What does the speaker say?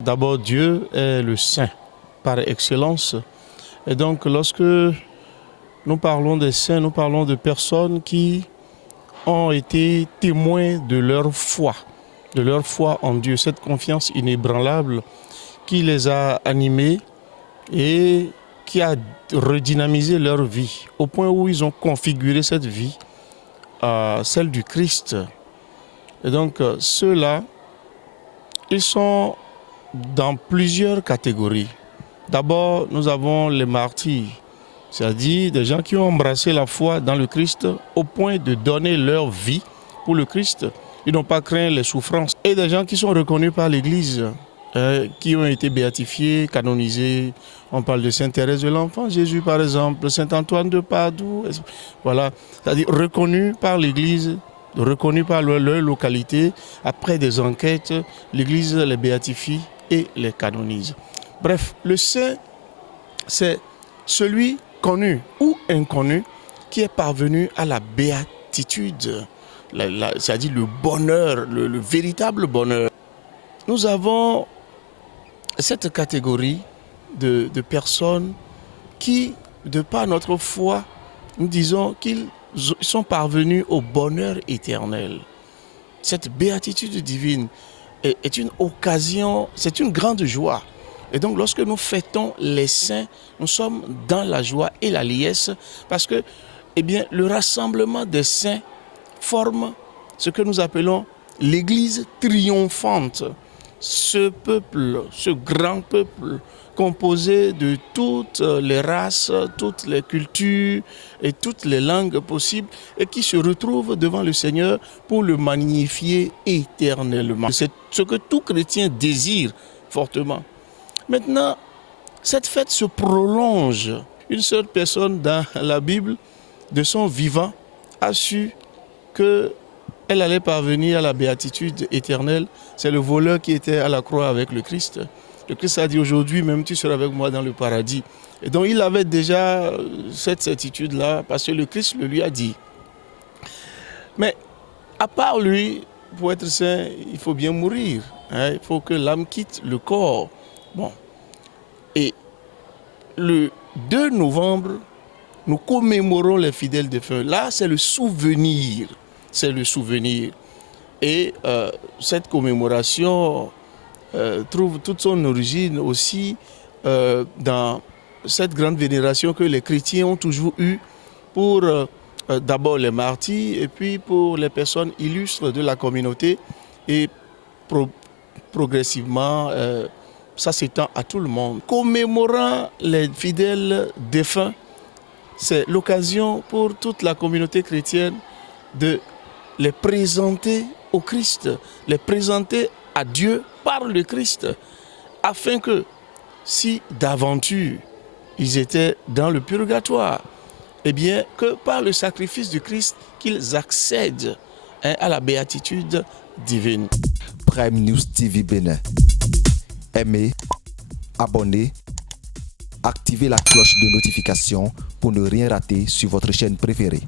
D'abord, Dieu est le saint par excellence. Et donc, lorsque nous parlons des saints, nous parlons de personnes qui ont été témoins de leur foi en Dieu, cette confiance inébranlable qui les a animés et qui a redynamisé leur vie, au point où ils ont configuré cette vie à celle du Christ. Et donc, ceux-là, ils sont dans plusieurs catégories. D'abord, nous avons les martyrs, c'est-à-dire des gens qui ont embrassé la foi dans le Christ au point de donner leur vie pour le Christ. Ils n'ont pas craint les souffrances. Et des gens qui sont reconnus par l'Église, qui ont été béatifiés, canonisés. On parle de Sainte Thérèse de l'Enfant Jésus, par exemple, Saint Antoine de Padoue. Voilà, c'est-à-dire reconnus par l'Église, reconnus par leur localité. Après des enquêtes, l'Église les béatifie et les canonise. Bref, le saint, c'est celui connu ou inconnu qui est parvenu à la béatitude, c'est-à-dire le bonheur, le véritable bonheur. Nous avons cette catégorie de personnes qui, de par notre foi, nous disons qu'ils sont parvenus au bonheur éternel. Cette béatitude divine est une occasion, c'est une grande joie. Et donc, lorsque nous fêtons les saints, nous sommes dans la joie et la liesse parce que, le rassemblement des saints forme ce que nous appelons l'Église triomphante. Ce peuple, ce grand peuple, composé de toutes les races, toutes les cultures et toutes les langues possibles et qui se retrouve devant le Seigneur pour le magnifier éternellement. C'est ce que tout chrétien désire fortement. Maintenant, cette fête se prolonge. Une seule personne dans la Bible, de son vivant, a su qu'elle allait parvenir à la béatitude éternelle. C'est le voleur qui était à la croix avec le Christ. Le Christ a dit aujourd'hui même tu seras avec moi dans le paradis. Et donc il avait déjà cette certitude-là parce que le Christ le lui a dit. Mais à part lui, pour être saint, il faut bien mourir. Il faut que l'âme quitte le corps. Bon. Et le 2 novembre, nous commémorons les fidèles défunts. Là, c'est le souvenir. C'est le souvenir. Et cette commémoration trouve toute son origine aussi dans cette grande vénération que les chrétiens ont toujours eue pour d'abord les martyrs et puis pour les personnes illustres de la communauté et progressivement ça s'étend à tout le monde. Commémorant les fidèles défunts, c'est l'occasion pour toute la communauté chrétienne de les présenter au Christ, les présenter à Dieu par le Christ, afin que si d'aventure ils étaient dans le purgatoire, que par le sacrifice du Christ, qu'ils accèdent à la béatitude divine. Prime News TV Bénin. Aimez, abonnez, activez la cloche de notification pour ne rien rater sur votre chaîne préférée.